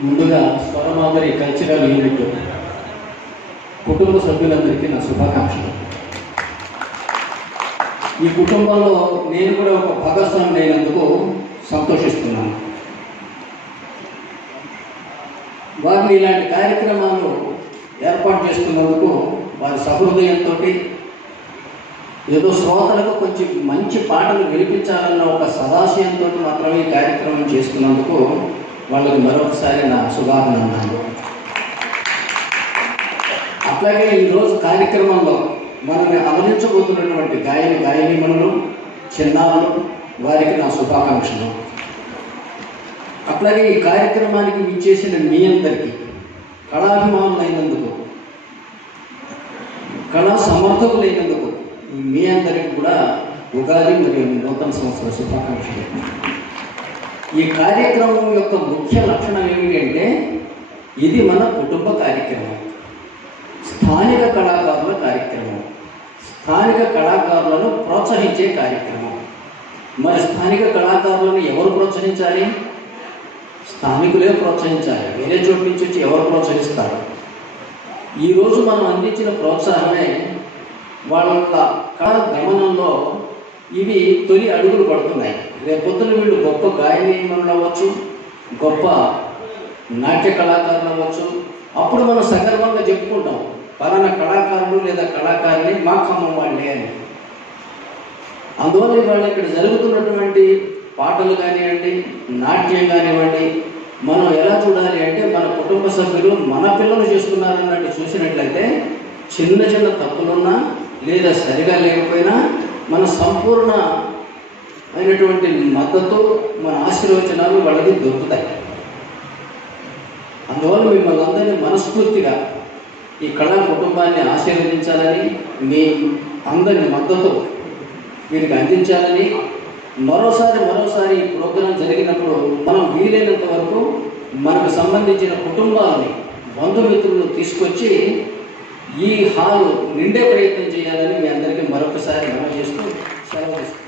ముందుగా Swaramadhuri cultural unit కుటుంబ సభ్యులందరికీ నా శుభాకాంక్షలు. ఈ కుటుంబంలో నేను కూడా ఒక భాగస్వామి అయినందుకు సంతోషిస్తున్నాను. వారిని ఇలాంటి కార్యక్రమాలు ఏర్పాటు చేస్తున్నందుకు వారి సహృదయంతో ఏదో శ్రోతలకు కొంచెం మంచి పాటలు వినిపించాలన్న ఒక సదాశయంతో మాత్రమే ఈ కార్యక్రమం చేస్తున్నందుకు వాళ్ళకి మరొకసారి నా శుభాభినందనలు. అట్లాగే ఈరోజు కార్యక్రమంలో మనల్ని అలరించబోతున్నటువంటి గాయనీమణులు, చిన్నారులు, వారికి నా శుభాకాంక్షలు. అట్లాగే ఈ కార్యక్రమానికి విచ్చేసిన మీ అందరికీ, కళాభిమానులైనందుకు, కళా సమర్థకులైనందుకు మీ అందరికీ కూడా ఉగాది మరియు నూతన సంవత్సర శుభాకాంక్షలు. ఈ కార్యక్రమం యొక్క ముఖ్య లక్షణం ఏమిటి అంటే ఇది మన కుటుంబ కార్యక్రమం, స్థానిక కళాకారుల కార్యక్రమం, స్థానిక కళాకారులను ప్రోత్సహించే కార్యక్రమం. మరి స్థానిక కళాకారులను ఎవరు ప్రోత్సహించాలి? స్థానికులే ప్రోత్సహించాలి. వేరే చోటు నుంచి వచ్చి ఎవరు ప్రోత్సహిస్తారు? ఈరోజు మనం అందించిన ప్రోత్సాహమే వాళ్ళ కళ గమనంలో ఇవి తొలి అడుగులు పడుతున్నాయి. రేపొద్దున వీళ్ళు గొప్ప గాయనీమణులు అవ్వచ్చు, గొప్ప నాట్య కళాకారులు అవ్వచ్చు. అప్పుడు మనం సగర్వంగా చెప్పుకుంటాం, పలానా కళాకారులు లేదా కళాకారుని మా ఖమ్మం వాళ్ళే అని. అందువల్ల వాళ్ళు ఇక్కడ జరుగుతున్నటువంటి పాటలు కానివ్వండి, నాట్యం కానివ్వండి, మనం ఎలా చూడాలి అంటే మన కుటుంబ సభ్యులు మన పిల్లలు చేస్తున్నారన్నట్టు చూసినట్లయితే చిన్న చిన్న తప్పులున్నా లేదా సరిగా లేకపోయినా మన సంపూర్ణ అయినటువంటి మద్దతు, మన ఆశీర్వచనాలు వాళ్ళకి దొరుకుతాయి. అందువల్ల మిమ్మల్ని అందరినీ మనస్ఫూర్తిగా ఈ కళా కుటుంబాన్ని ఆశీర్వదించాలని, మీ అందరి మద్దతు వీరికి అందించాలని, మరోసారి ఈ ప్రోగ్రాం జరిగినప్పుడు మనం వీలైనంత వరకు మనకు సంబంధించిన కుటుంబాలని, బంధుమిత్రులను తీసుకొచ్చి ఈ హాలు నిండే ప్రయత్నం చేయాలని మీ అందరికీ మరొకసారి మనం చేస్తూ సెలవు తీసుకుంటాం.